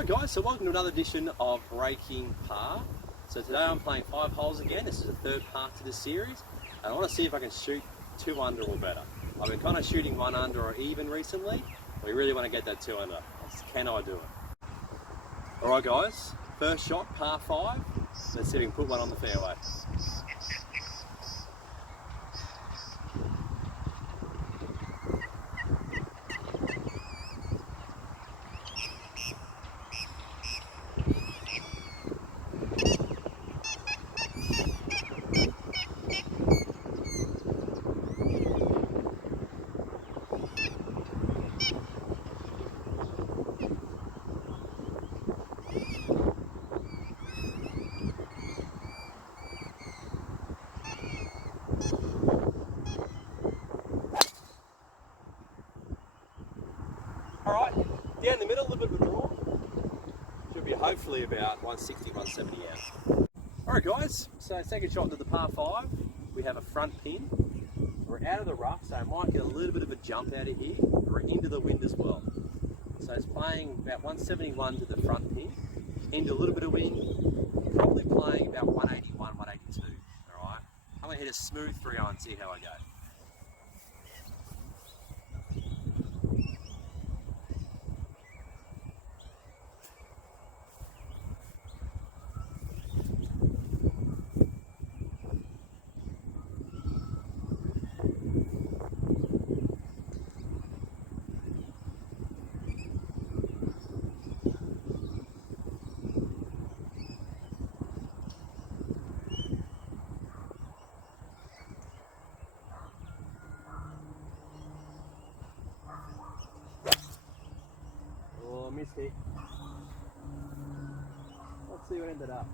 Alright guys, so welcome to another edition of Breaking Par. So today I'm playing 5 holes again. This is the third part to this series, and I want to see if I can shoot 2 under or better. I've been kind of shooting 1 under or even recently. We really want to get that 2 under. Can I do it? Alright guys, first shot, par 5. Let's see if we can put one on the fairway. Alright, down the middle, a little bit of a draw. Should be hopefully about 160, 170 out. Alright guys, so second shot into the par 5. We have a front pin. We're out of the rough, so I might get a little bit of a jump out of here. We're into the wind as well. So it's playing about 171 to the front pin, into a little bit of wind, probably playing about 181, 182. Alright, I'm going to hit a smooth 3-iron and see how I go. Missed it. Let's see what ended up.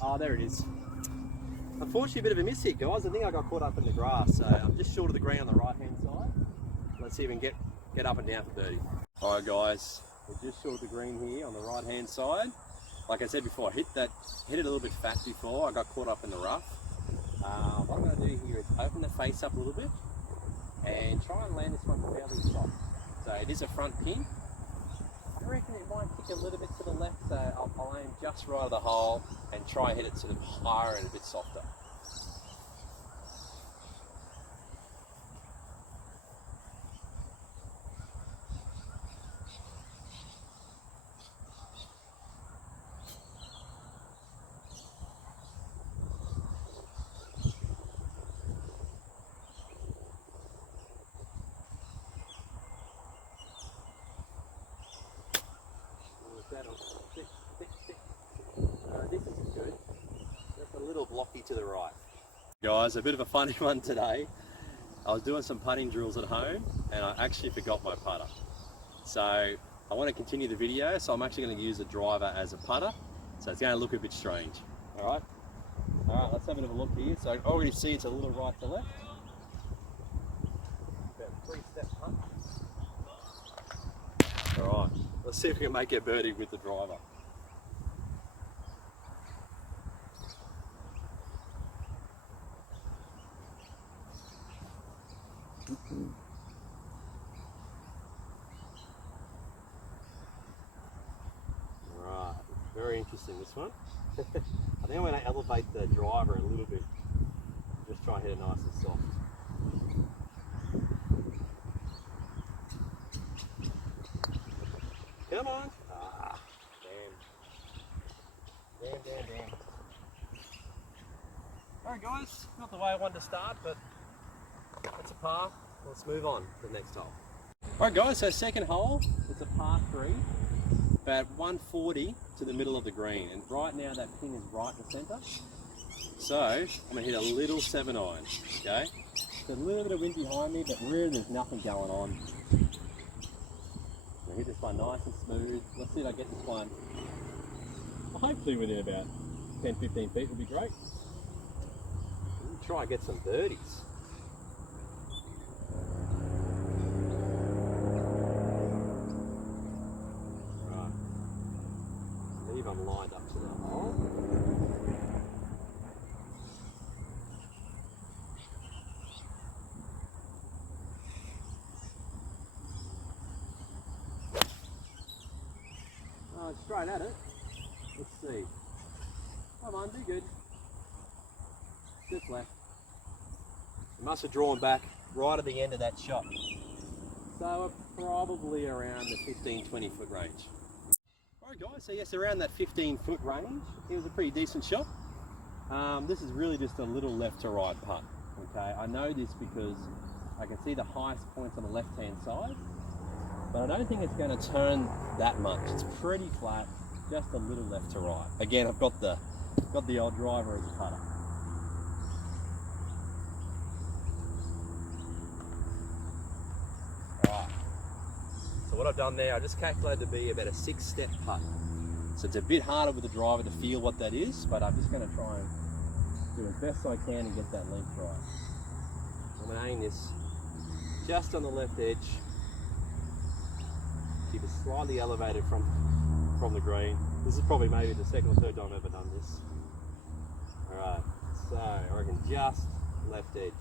Oh, there it is. Unfortunately, a bit of a miss hit, guys. I think I got caught up in the grass, so I'm just short of the green on the right-hand side. Let's see if we can get up and down for birdie. All right, guys. We're just short of the green here on the right-hand side. Like I said before, I hit it a little bit fat before. I got caught up in the rough. What I'm going to do here is open the face up a little bit and try and land this one fairly soft. So it is a front pin. I reckon it might kick a little bit to the left, so I'll aim just right of the hole and try and hit it sort of higher and a bit softer. This is good. That's a little blocky to the right. Guys, a bit of a funny one today. I was doing some putting drills at home and I actually forgot my putter. So I want to continue the video, so I'm actually going to use the driver as a putter. So it's going to look a bit strange. Alright, let's have a bit of a look here. So I already see it's a little right to left. About a 3-step putt. Alright, let's see if we can make a birdie with the driver. Right, very interesting this one. I think I'm going to elevate the driver a little bit. Just try and hit it nice and soft. Come on. Ah, damn. Alright guys, not the way I wanted to start, but that's a par. Let's move on to the next hole. Alright guys, so second hole, it's a par 3, about 140 to the middle of the green, and right now that pin is right in the centre. So I'm going to hit a little 7-iron, okay? There's a little bit of wind behind me, but really there's nothing going on. I'm going to hit this one nice and smooth. Let's see if I get this one. Hopefully within about 10-15 feet would be great. Try and get some birdies. Right. Leave them lined up to the hole. straight at it. Let's see. Come on, do good. Just left. It must have drawn back right at the end of that shot. So we're probably around the 15-20 foot range. Alright guys, so yes, around that 15 foot range, it was a pretty decent shot. This is really just a little left to right putt. Okay, I know this because I can see the highest points on the left hand side, but I don't think it's going to turn that much. It's pretty flat, just a little left to right. Again, I've got the old driver as a putter. Alright, so what I've done there, I just calculated to be about a 6-step putt. So it's a bit harder with the driver to feel what that is, but I'm just going to try and do as best I can and get that length right. I'm going to aim this just on the left edge. Keep it slightly elevated from the green. This is probably maybe the second or third time I've ever done this. Alright, so I reckon just left edge.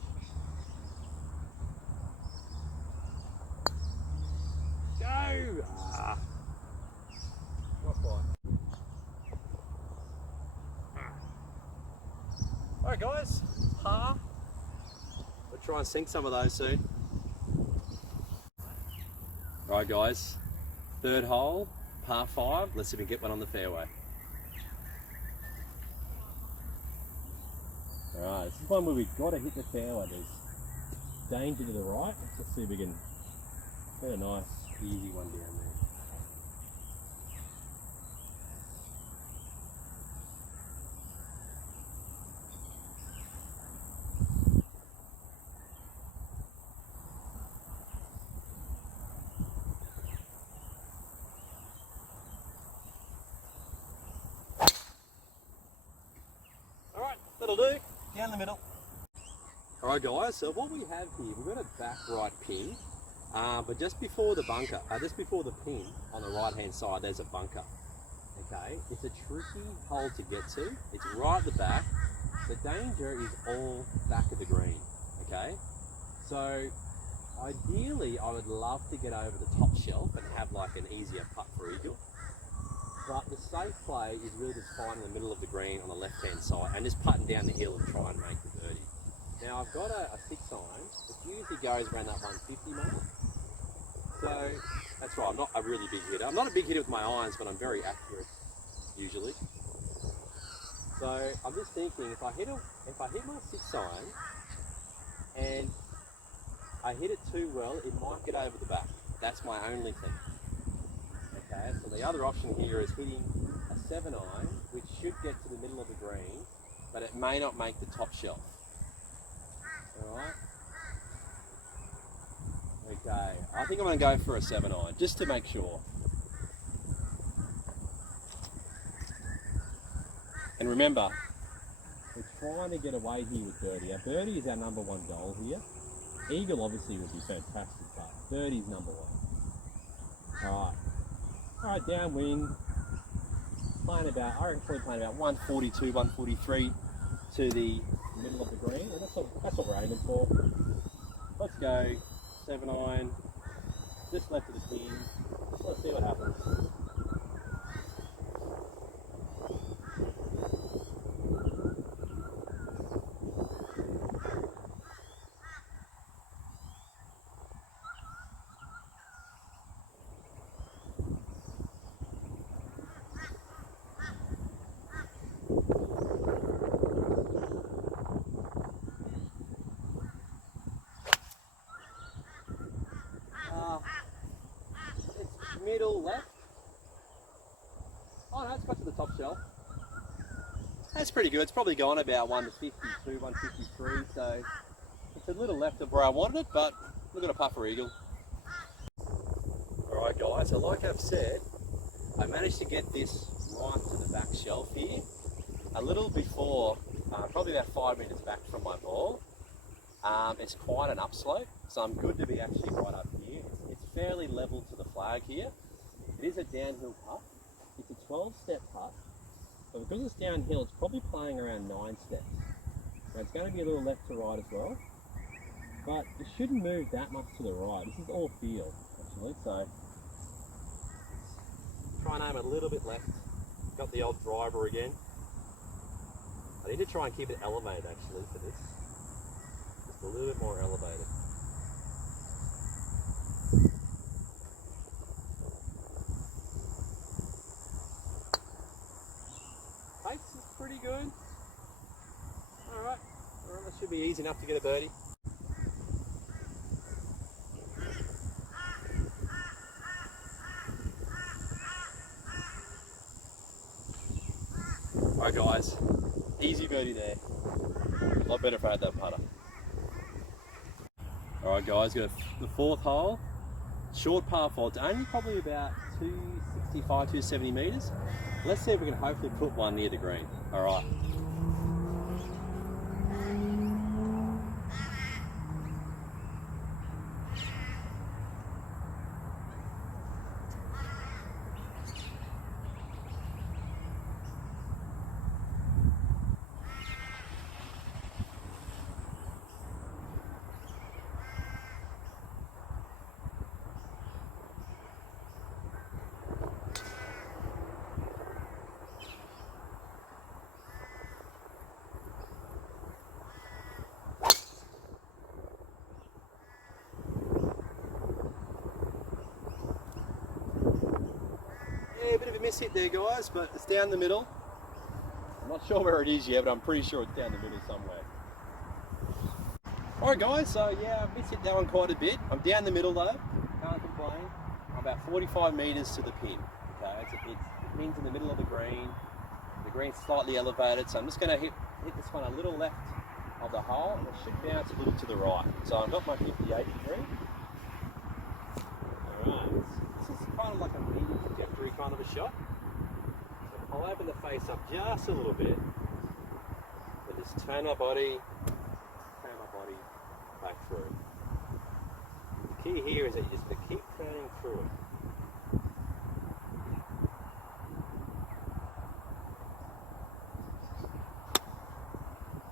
Go! Ah. Not quite. Alright guys, par. We'll try and sink some of those soon. Alright guys, third hole, par 5. Let's see if we can get one on the fairway. Alright, this is one where we've got to hit the fairway. There's danger to the right. Let's just see if we can get a nice, easy one down there. That'll do, down the middle. Alright guys, so what we have here, we've got a back right pin, but just before the bunker, just before the pin on the right hand side, there's a bunker. Okay, it's a tricky hole to get to. It's right at the back. The danger is all back of the green. Okay, so ideally I would love to get over the top shelf and have like an easier putt for eagle. But the safe play is really just finding the middle of the green on the left-hand side and just putting down the hill and try and make the birdie. Now I've got a 6-iron. It usually goes around that 150 mark. So that's right, I'm not a really big hitter. I'm not a big hitter with my irons, but I'm very accurate usually. So I'm just thinking if I hit my 6-iron and I hit it too well, it might get over the back. That's my only thing. Okay, so the other option here is hitting a 7-iron, which should get to the middle of the green, but it may not make the top shelf. Alright? Okay, I think I'm going to go for a 7-iron, just to make sure. And remember, we're trying to get away here with birdie. Our birdie is our number 1 goal here. Eagle obviously would be fantastic, but birdie's number 1. Alright. Alright, downwind, I reckon probably playing about 142, 143 to the middle of the green, and that's what we're aiming for. Let's go, 7-iron, just left of the pin, let's see what happens. Middle left. Oh no, it's got to the top shelf. That's pretty good. It's probably gone about 152, 153, so it's a little left of where I wanted it, but look at a putt for eagle. Alright guys, so like I've said, I managed to get this right to the back shelf here, a little before, probably about 5 metres back from my ball. It's quite an upslope, so I'm good to be actually right up here. It's fairly level to the flag here. It is a downhill putt. It's a 12-step putt, but because it's downhill, it's probably playing around 9 steps. Now it's going to be a little left to right as well, but it shouldn't move that much to the right. This is all field, actually, so try try and aim a little bit left. Got the old driver again. I need to try and keep it elevated actually for this. Just a little bit more elevated. Pace is pretty good. Alright, that should be easy enough to get a birdie. Alright guys, easy birdie there. A lot better if I had that putter. Alright guys, got the fourth hole. Short par 4, it's only probably about 265, 270 metres. Let's see if we can hopefully put one near the green. Alright. Yeah, a bit of a miss hit there guys, but it's down the middle. I'm not sure where it is yet, but I'm pretty sure it's down the middle somewhere. Alright guys, so yeah, I've miss hit that one quite a bit. I'm down the middle though, can't complain. I'm about 45 metres to the pin. Okay, the pin's in the middle of the green. The green's slightly elevated, so I'm just going to hit this one a little left of the hole, and it should bounce a little to the right. So I've got my 58 degree. Alright, this is kind of like a medium trajectory kind of a shot. So I'll open the face up just a little bit, and just turn my body back through. The key here is that you just keep turning through it.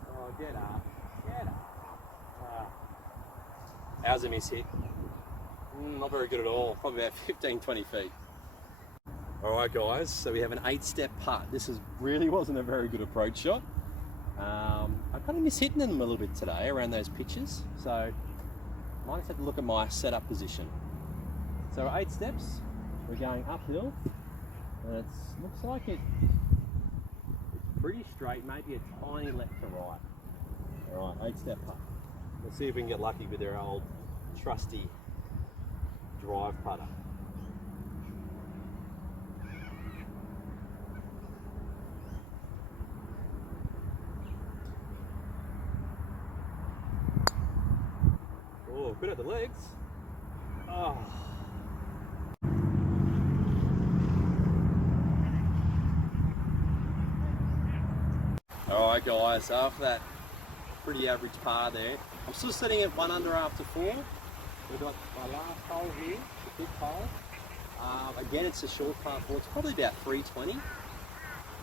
Oh, get up. How's a miss hit? Not very good at all, probably about 15, 20 feet. Alright guys, so we have an 8-step putt. This really wasn't a very good approach shot. I kind of miss hitting them a little bit today around those pitches, so I might just have to look at my setup position. So 8 steps, we're going uphill, and it looks like it's pretty straight, maybe a tiny left to right. Alright, 8-step putt. Let's see if we can get lucky with their old trusty drive putter. Oh, good at the legs. Oh. Alright guys, so after that pretty average par there, I'm still sitting at 1 under after 4. We've got my last hole here, the 5th hole. Again, it's a short par 4, it's probably about 320.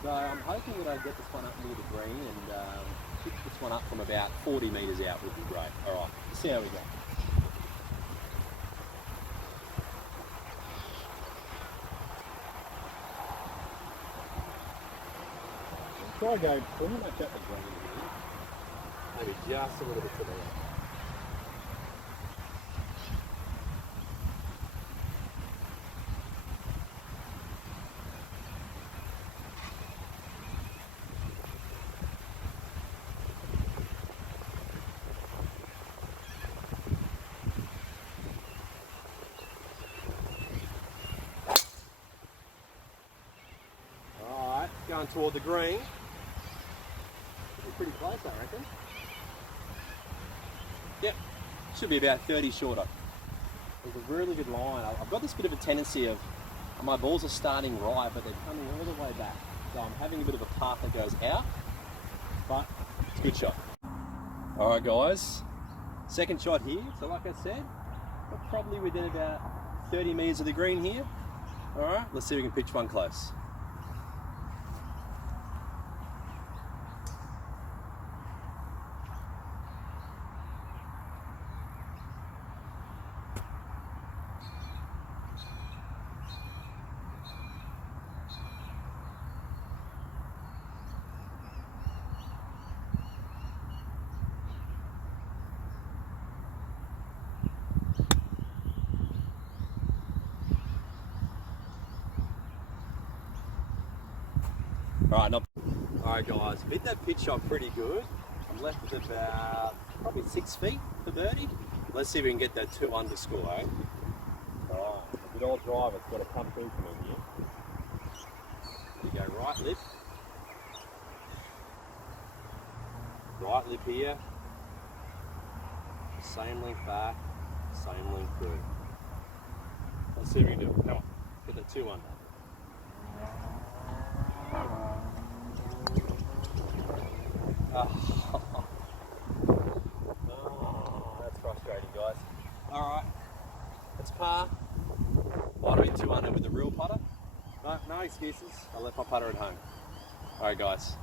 So I'm hoping that I get this one up near the green and pick this one up from about 40 metres out would be great. Alright, let's see how we go. Try going pretty much up the green here. Maybe just a little bit to the left. Alright, going toward the green. Pretty close, I reckon. Yep, should be about 30 shorter. It's a really good line. I've got this bit of a tendency of my balls are starting right, but they're coming all the way back. So I'm having a bit of a path that goes out, but it's a good shot. All right, guys, second shot here. So like I said, we're probably within about 30 metres of the green here. All right, let's see if we can pitch one close. Alright guys, hit that pitch shot pretty good. I'm left with about probably 6 feet for birdie. Let's see if we can get that 2 under score, eh? Alright, good old driver's got to come through for me here. You go right lip. Right lip here. Same length back, same length through. Let's see if we can do it. Come on, get that 2 under. Oh, that's frustrating, guys. Alright, it's par. Might have been 2 under with the real putter. No excuses. I left my putter at home. Alright, guys.